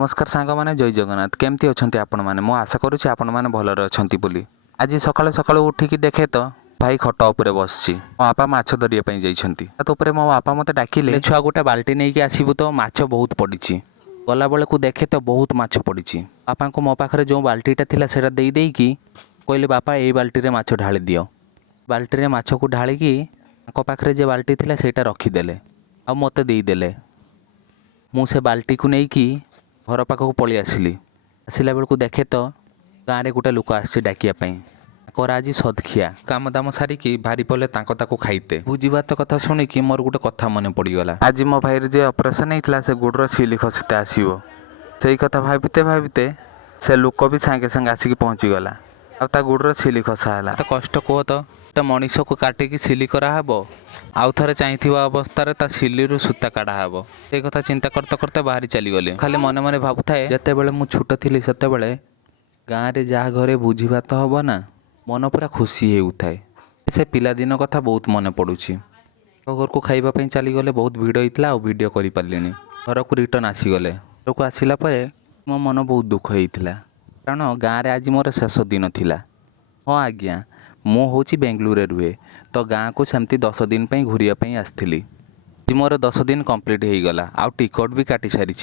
नमस्कार सांग मैंने जय जगन्नाथ केमती अच्छा आपण मैंने मु आशा करुँच आपण मैंने भलरे अच्छा बोली आज सकाळु सकाळु उठिकी देखे तो भाई खट उपरे बसची मो बापा माछ धरिया जाइछंती तापर मो बापा मते डाकिले छुआ गोटे बाल्टी नहीं कि आसबू तो माछ बहुत पड़ी गला बेले को देखे तो बहुत माछ पड़ी बापा को मो पाखे जो बाल्टीटा थिला सेटा देई देई कहले बापा ये बाल्टी रे माछ ढाली दियो बाल्टी रे माछ को ढालिकी पाखे जे बाल्टी थिला सेटा रखीदेले आ मते देईदेले मु से बाल्टी को नहीं घर पाखक पलि आसिली आसला बेलू देखे तो गाँव में गोटे लोक आसी डाकियापाई कर आज सदखिया काम दाम सारिकी भारी पड़े ताको खाइते बुझीबात कथा शुणिकी मोर गोटे कथा मन पड़गला आज मो भाई जे ऑपरेशन होता से गोड़र सिली खसते आसो से कथा भाविते भाविते से लोक भी सांगे सांगे आसिक पहुँचीगला आ गोड़र सिली खसा है तो कष्ट कह तो मनीष को काटिकी सिली कराहब आउ थे चाहिए अवस्था ता सिलू सूता काढ़ाब ये कथा चिंता करते करते बाहरी चलीगली खाली मन मन भावुए जिते बड़े मुझे छोट थी से गाँव में जहाँ घरे भोजी भात हम ना मन पूरा खुशी होता से पिलादिन कथा बहुत मन पड़ुछि घर को खाइबापी चलीगले बहुत भिड़ होता वीडियो कर पारे घर को रिटर्न आसीगले घर को आसला मो मन बहुत दुख होता कारण गाँव में आज मोर शेष दिन थिला हाँ आज्ञा मु हूँ बेंगलुरु रुहे तो गाँव को सेमती 10 दिन घूरियापाई आसती आज मोर 10 दिन कंप्लीट हो गला आउ टिकट भी काटी सारी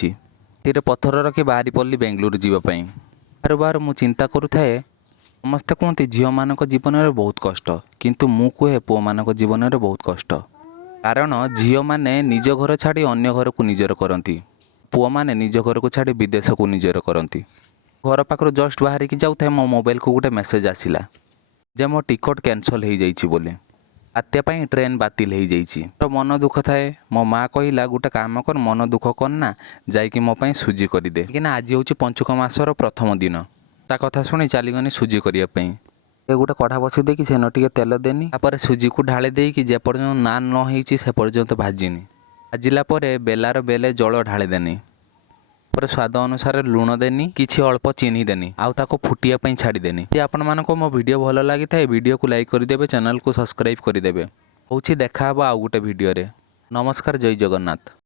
तीर पत्थर रखी बाहरी पड़ी बेंगलुरु जीवाई बार बार मु चिंता करुए समस्ते कहते झील मान जीवन में बहुत कष्ट किंतु मु कहे पुओ मान जीवन में बहुत कष्ट कारण झील मैंने निज घर छाड़ी अन्य घर को निजर करती पुओ मैंने निज घर को छाड़ी विदेश को निजर करती घर पाखर जस्ट बाहर की जाऊे मो मोबाइल को गोटे मेसेज आसला जे मो टिकट कैंसल हो जाइए बोले बात्यापाई ट्रेन बातिल हो जाइए तो मन दुख थाए मो माँ कहला गोटे काम कर मन दुख करना जाइकी मो पाई सुजी करदे कि आज हूँ पंचुक मासर प्रथम दिन ता कथा शुणी चलीगनी सुजी करने गोटे कढ़ा बसी देकी सेन टे तेल देनी तापर सुजी को ढाली देकी जेपर्यंत नान न होइछि से पर्यंत भाजिनी भाजिला बेलार बेले जल ढाली देनी स्वाद अनुसार लुण देनी किछि अल्प चीनी देनी आउ ताको फुटिया पई छाड़ी देनी यदि आपण मानको मो वीडियो भल लागि थाए वीडियो को लाइक करदेबे चैनल को सब्सक्राइब करदेबे होछि देखा हबो आउ गोटे वीडियो रे नमस्कार जय जगन्नाथ।